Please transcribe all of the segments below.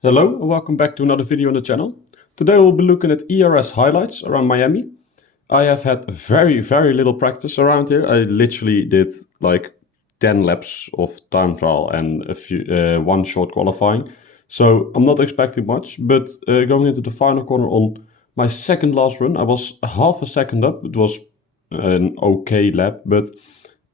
Hello and welcome back to another video on the channel. Today we'll be looking at IRS highlights around Miami. I have had very little practice around here. I literally did like 10 laps of time trial and one short qualifying. So I'm not expecting much, but going into the final corner on my second last run, I was half a second up. It was an okay lap, but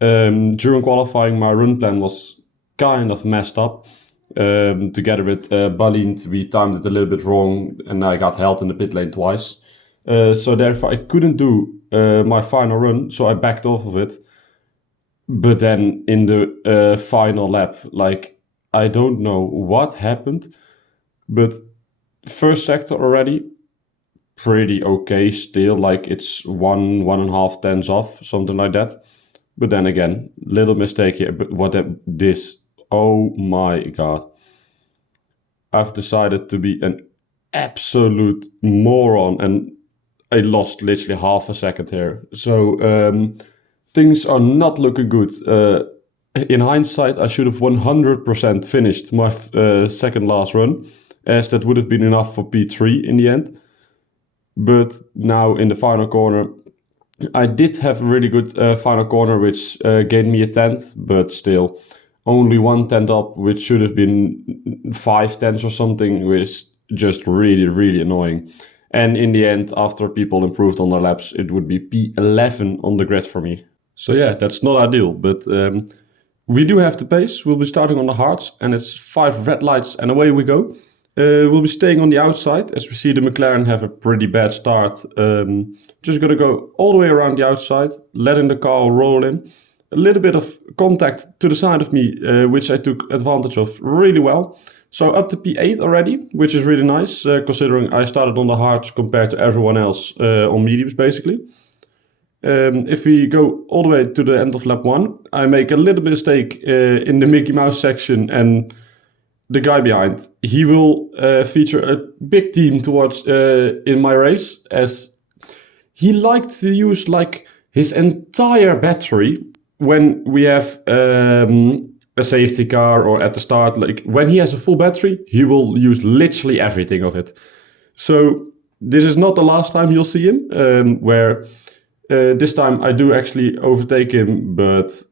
during qualifying my run plan was kind of messed up. Together with Balint, we timed it a little bit wrong and I got held in the pit lane twice. So therefore I couldn't do my final run, so I backed off of it. But then in the final lap, like, I don't know what happened, but first sector already, pretty okay still, like it's 1.5 tenths off, something like that. But then again, little mistake here, but oh my god. I've decided to be an absolute moron and I lost literally half a second here. So things are not looking good. In hindsight, I should have 100% finished my second last run, as that would have been enough for P3 in the end. But now in the final corner, I did have a really good final corner, which gained me a tenth, but still only 1 tenth up, which should have been 5 tenths or something, which just really annoying. And in the end, after people improved on their laps, it would be P11 on the grid for me. So yeah, that's not ideal, but we do have the pace. We'll be starting on the hards, and it's 5 red lights, and away we go. We'll be staying on the outside, as we see the McLaren have a pretty bad start. Just gonna go all the way around the outside, letting the car roll in. A little bit of contact to the side of me, which I took advantage of really well. So up to P8 already, which is really nice, considering I started on the hards compared to everyone else on mediums basically. If we go all the way to the end of lap 1, I make a little mistake in the Mickey Mouse section, and the guy behind, he will feature a big team towards in my race, as he liked to use like his entire battery when we have a safety car or at the start. Like when he has a full battery, he will use literally everything of it. So this is not the last time you'll see him, where this time I do actually overtake him, but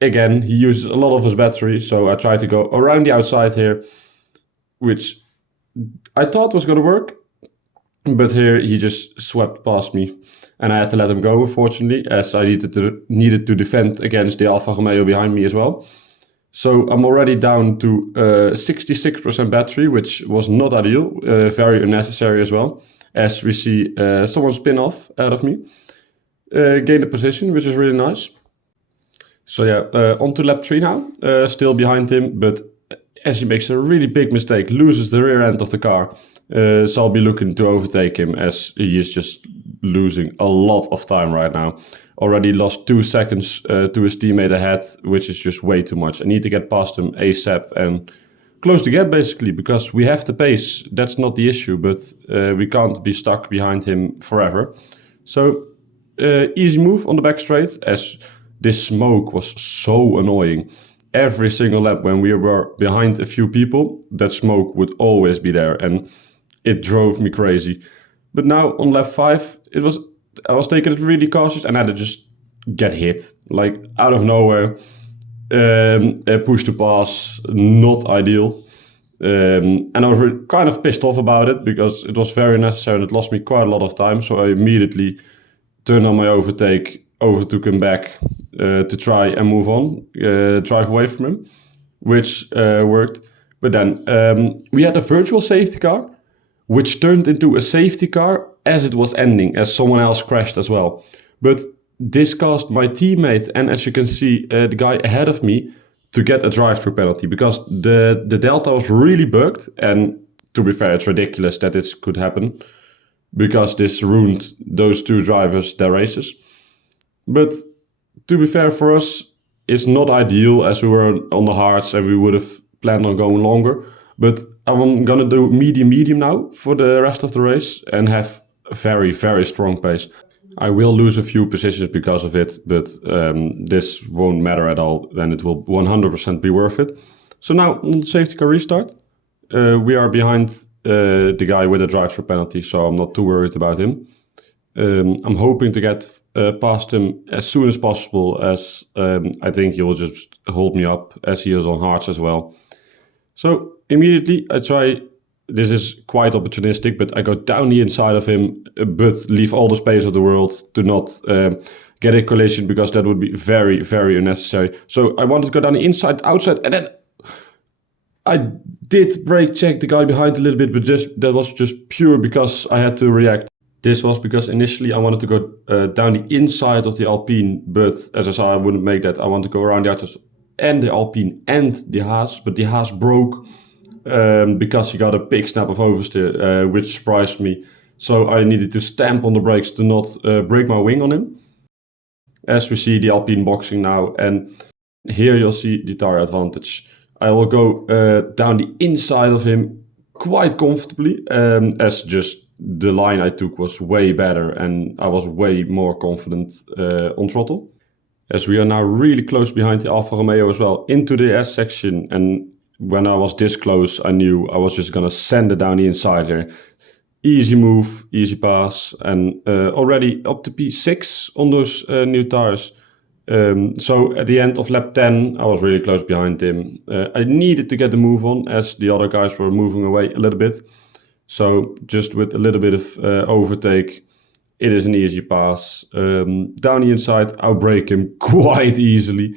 again, he uses a lot of his battery, so I try to go around the outside here, which I thought was going to work, but here he just swept past me, and I had to let him go, unfortunately, as I needed to defend against the Alfa Romeo behind me as well. So I'm already down to 66% battery, which was not ideal, very unnecessary as well, as we see someone spin off out of me, gain a position, which is really nice. So yeah, on to lap 3 now, still behind him, but as he makes a really big mistake, loses the rear end of the car. So I'll be looking to overtake him, as he is just losing a lot of time right now. Already lost 2 seconds to his teammate ahead, which is just way too much. I need to get past him ASAP and close the gap basically, because we have the pace. That's not the issue, but we can't be stuck behind him forever. So easy move on the back straight, as this smoke was so annoying. Every single lap when we were behind a few people, that smoke would always be there, and it drove me crazy. But now on lap 5, I was taking it really cautious, and I had to just get hit, like out of nowhere. Push to pass, not ideal. And I was kind of pissed off about it, because it was very necessary and it lost me quite a lot of time. So I immediately turned on my overtake, overtook him back to try and move on, drive away from him, which worked. But then we had a virtual safety car, which turned into a safety car as it was ending, as someone else crashed as well. But this caused my teammate, and as you can see, the guy ahead of me, to get a drive-through penalty, because the delta was really bugged. And to be fair, it's ridiculous that this could happen, because this ruined those 2 drivers their races. But to be fair for us, it's not ideal, as we were on the hards and we would have planned on going longer. But I'm gonna do medium now for the rest of the race and have a very strong pace. I will lose a few positions because of it, but this won't matter at all, and it will 100% be worth it. So now on the safety car restart, we are behind the guy with a drive-through penalty, so I'm not too worried about him. I'm hoping to get past him as soon as possible, as I think he will just hold me up, as he is on hards as well. So immediately I try, this is quite opportunistic, but I go down the inside of him, but leave all the space of the world to not get a collision, because that would be very, very unnecessary. So I wanted to go down the inside, outside, and then I did brake check the guy behind a little bit, but that was just pure because I had to react. This was because initially I wanted to go down the inside of the Alpine, but as I saw, I wouldn't make that. I want to go around the outside and the Alpine and the Haas, but the Haas broke because he got a big snap of oversteer, which surprised me. So I needed to stamp on the brakes to not break my wing on him. As we see the Alpine boxing now, and here you'll see the tire advantage. I will go down the inside of him quite comfortably, as just the line I took was way better and I was way more confident on throttle. As we are now really close behind the Alfa Romeo as well, into the S section, and when I was this close, I knew I was just gonna send it down the inside here. Easy move, easy pass, and already up to P6 on those new tires. So at the end of lap 10, I was really close behind him. I needed to get the move on, as the other guys were moving away a little bit. So just with a little bit of overtake, it is an easy pass. Down the inside, I'll break him quite easily.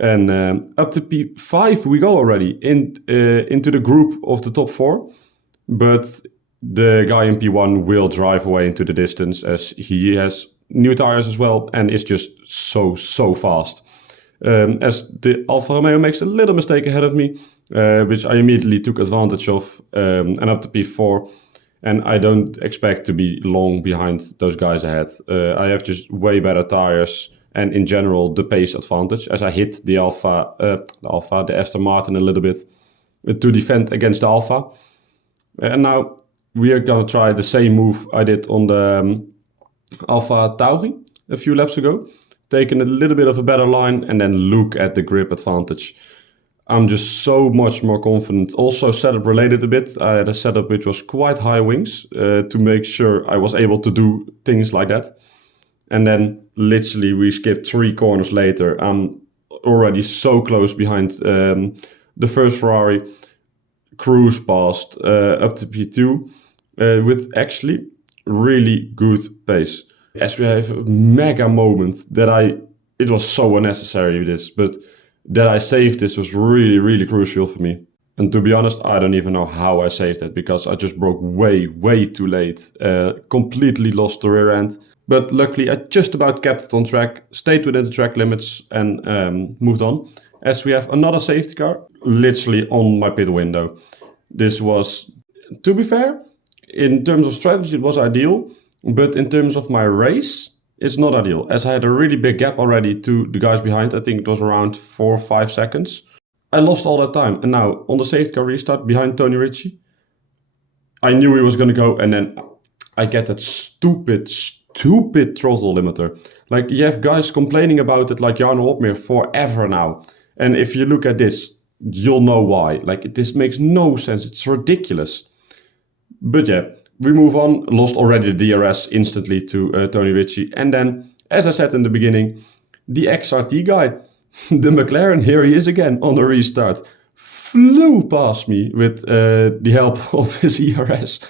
And up to P5 we go already into the group of the top 4. But the guy in P1 will drive away into the distance, as he has new tires as well and is just so fast. As the Alfa Romeo makes a little mistake ahead of me, which I immediately took advantage of, and up to P4. And I don't expect to be long behind those guys ahead. I have just way better tires and in general the pace advantage, as I hit the Aston Martin a little bit to defend against the Alfa. And now we are going to try the same move I did on the Alfa Tauri a few laps ago, taking a little bit of a better line, and then look at the grip advantage. I'm just so much more confident. Also setup related a bit. I had a setup which was quite high wings to make sure I was able to do things like that. And then literally we skipped 3 corners later. I'm already so close behind the first Ferrari. Cruise past up to P2 with actually really good pace. As we have a mega moment that it was so unnecessary this, but that I saved this was really, really crucial for me. And to be honest, I don't even know how I saved it, because I just broke way too late. Completely lost the rear end. But luckily I just about kept it on track, stayed within the track limits, and moved on. As we have another safety car literally on my pit window. This was, to be fair, in terms of strategy it was ideal, but in terms of my race, it's not ideal, as I had a really big gap already to the guys behind. I think it was around 4 or 5 seconds. I lost all that time, and now on the safety car restart behind Tony Ritchie, I knew he was going to go, and then I get that stupid throttle limiter. Like, you have guys complaining about it like Jarno Opmeer forever now. And if you look at this, you'll know why. Like, this makes no sense. It's ridiculous. But yeah, we move on. Lost already the DRS instantly to Tony Ritchie. And then, as I said in the beginning, the XRT guy, the McLaren, here he is again on the restart. Flew past me with the help of his ERS,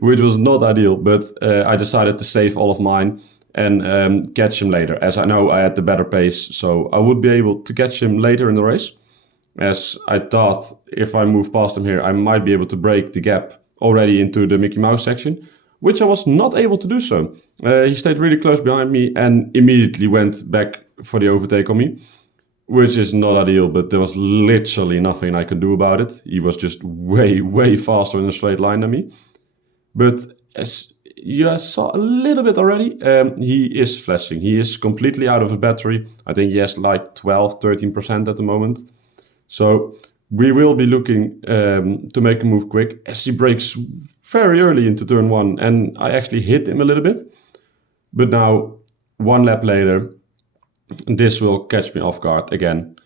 which was not ideal. But I decided to save all of mine and catch him later, as I know I had the better pace. So I would be able to catch him later in the race, as I thought if I move past him here, I might be able to break the gap already into the Mickey Mouse section, which I was not able to do so. He stayed really close behind me and immediately went back for the overtake on me, which is not ideal, but there was literally nothing I could do about it. He was just way faster in a straight line than me. But as you saw a little bit already, he is flashing. He is completely out of his battery. I think he has like 12-13% at the moment. So we will be looking to make a move quick, as he brakes very early into turn 1, and I actually hit him a little bit. But now, 1 lap later, this will catch me off guard again.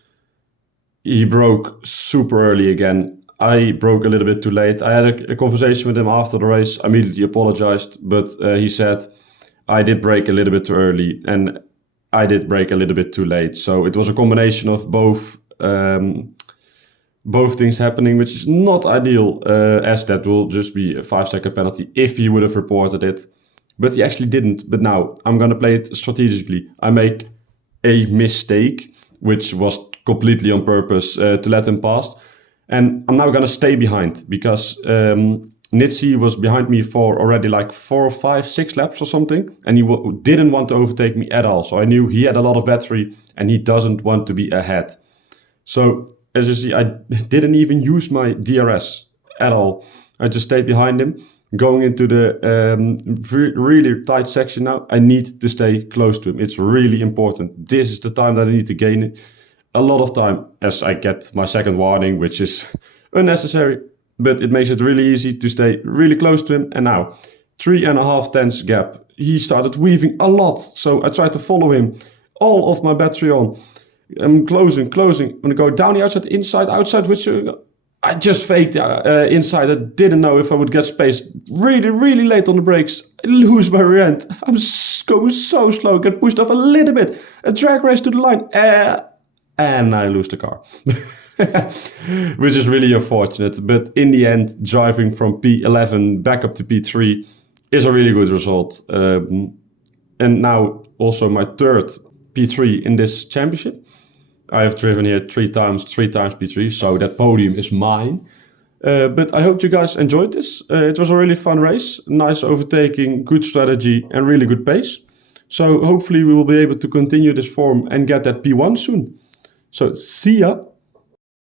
He broke super early again. I broke a little bit too late. I had a conversation with him after the race. I immediately apologized, but he said I did brake a little bit too early and I did brake a little bit too late. So it was a combination of both things happening, which is not ideal, as that will just be a 5-second penalty if he would have reported it. But he actually didn't. But now I'm going to play it strategically. I make a mistake, which was completely on purpose to let him pass. And I'm now going to stay behind because Nitsi was behind me for already like 4, 5, 6 laps or something. And he didn't want to overtake me at all. So I knew he had a lot of battery and he doesn't want to be ahead. So as you see, I didn't even use my DRS at all. I just stayed behind him. Going into the really tight section now, I need to stay close to him. It's really important. This is the time that I need to gain a lot of time as I get my second warning, which is unnecessary, but it makes it really easy to stay really close to him. And now, 3.5 tenths gap. He started weaving a lot, so I tried to follow him. All of my battery on. I'm closing. I'm going to go down the outside, inside, outside, which I just faked inside. I didn't know if I would get space. Really, really late on the brakes. I lose my rear end. I'm going so slow. Get pushed off a little bit. A drag race to the line. And I lose the car. Which is really unfortunate. But in the end, driving from P11 back up to P3 is a really good result. And now also my third P3 in this championship. I have driven here 3 times P3, so that podium is mine. But I hope you guys enjoyed this. It was a really fun race, nice overtaking, good strategy, and really good pace. So hopefully we will be able to continue this form and get that P1 soon. So see ya!